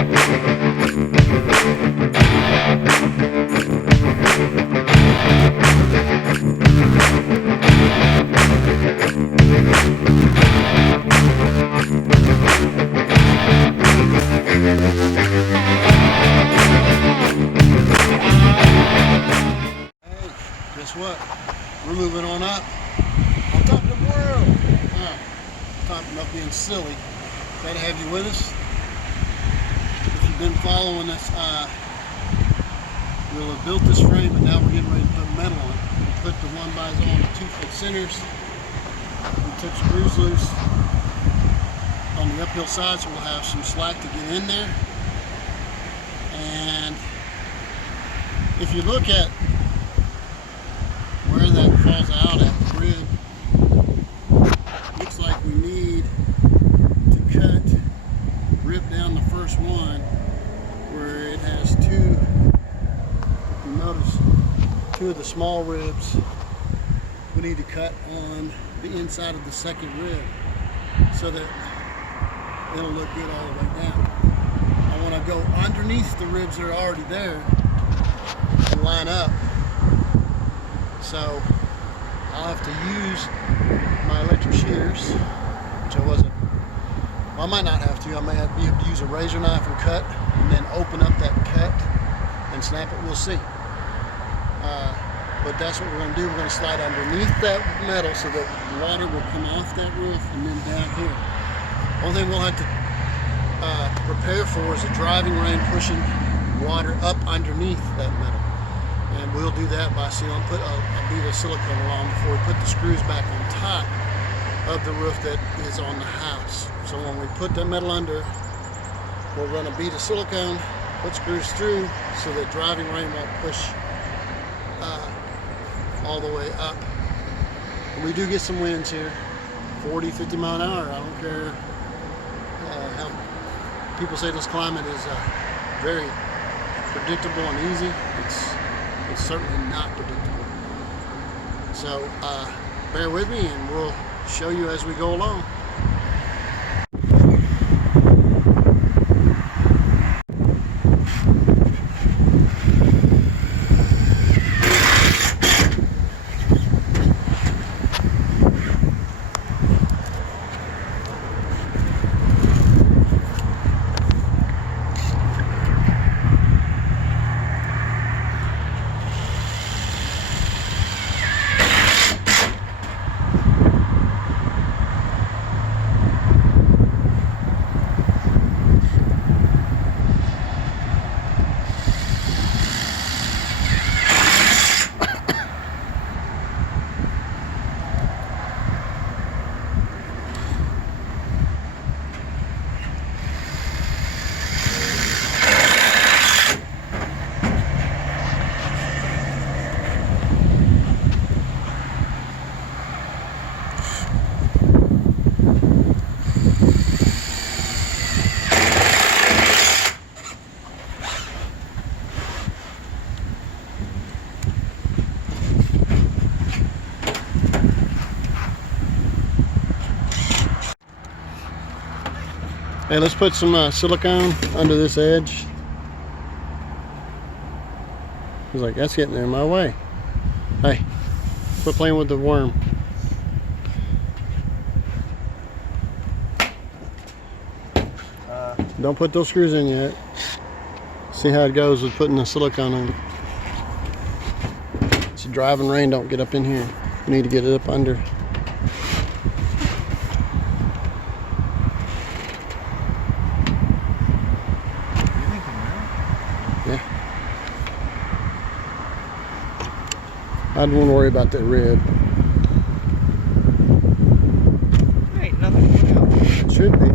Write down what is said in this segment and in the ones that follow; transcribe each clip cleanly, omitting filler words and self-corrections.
Guess what? We're moving on up on top of the world. Talking about being silly. Glad to have you with us. If you've been following us, we'll have built this frame, but now we're getting ready to put metal on it. We put the 1x on the 2-foot centers. We took screws loose on the uphill side, so we'll have some slack to get in there. And if you look at where that falls out at the grid, looks like we need to rip down the first one where it has two, if you notice, two of the small ribs. We need to cut on the inside of the second rib so that it'll look good all the way down. I want to go underneath the ribs that are already there and line up. So I'll have to use my electric shears, which I might not have to. I may have to use a razor knife and cut, and then open up that cut and snap it. We'll see. But that's what we're going to do. We're going to slide underneath that metal so that water will come off that roof and then down here. Only thing we'll have to prepare for is a driving rain pushing water up underneath that metal. And we'll do that by sealing, put a bead of silicone along before we put the screws back on top of the roof that is on the house. So when we put the metal under, we'll run a bead of silicone, put screws through so that driving rain won't push all the way up. And we do get some winds here, 40, 50 mile an hour. I don't care how people say this climate is very predictable and easy. It's certainly not predictable. So bear with me and we'll show you as we go along. Hey, let's put some silicone under this edge. He's like, that's getting in my way. Hey, quit playing with the worm. Don't put those screws in yet. See how it goes with putting the silicone on. So driving rain don't get up in here. You need to get it up under. Yeah. I don't want to worry about that rib. There ain't nothing coming out. It should be.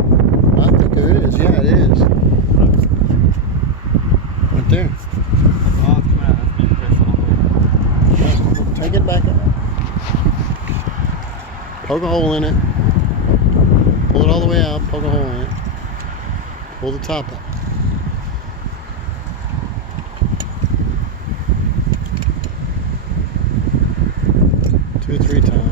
I think there is. Yeah, it is. Right there. Oh, it's coming out. That's been pressed all the way. Take it back up. Poke a hole in it. Pull it all the way out. Poke a hole in it. Pull the top up. Two or three times.